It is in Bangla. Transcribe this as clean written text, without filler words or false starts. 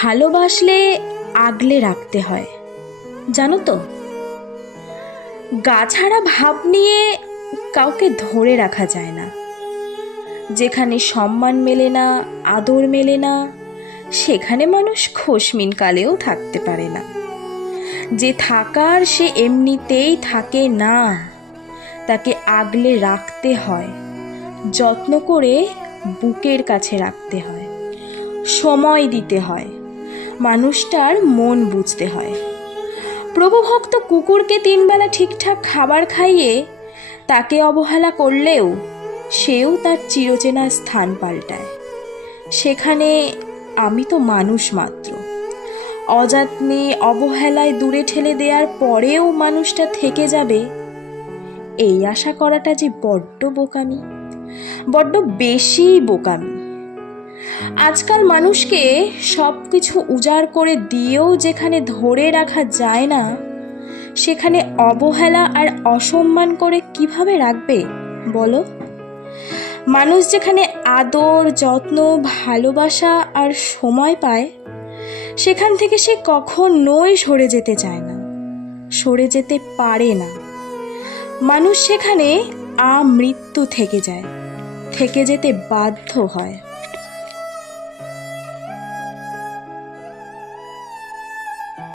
ভালোবাসলে আগলে রাখতে হয়, জানো তো। গা ছাড়া ভাব নিয়ে কাউকে ধরে রাখা যায় না। যেখানে সম্মান মেলে না, আদর মেলে না, সেখানে মানুষ খোশমিন কালেও থাকতে পারে না। যে থাকার সে এমনিতেই থাকে না, তাকে আগলে রাখতে হয়, যত্ন করে বুকের কাছে রাখতে হয়, সময় দিতে হয়, মানুষটার মন বুঝতে হয়। প্রভুভক্ত কুকুরকে 3 বেলা ঠিকঠাক খাবার খাইয়ে তাকে অবহেলা করলেও সেও তার চিরচেনা স্থান পাল্টায়। সেখানে আমি তো মানুষ মাত্র। অযত্নে অবহেলায় দূরে ঠেলে দেওয়ার পরেও মানুষটা থেকে যাবে, এই আশা করাটা যে বড্ড বোকামি, বড্ড বেশি বোকামি। আজকাল মানুষকে সব কিছু উজাড় করে দিয়েও যেখানে ধরে রাখা যায় না, সেখানে অবহেলা আর অসম্মান করে কিভাবে রাখবে বলো? মানুষ যেখানে আদর, যত্ন, ভালোবাসা আর সময় পায়, সেখান থেকে সে কখনোই সরে যেতে চায় না, সরে যেতে পারে না। মানুষ সেখানে আমৃত্যু থেকে যায়, থেকে যেতে বাধ্য হয়।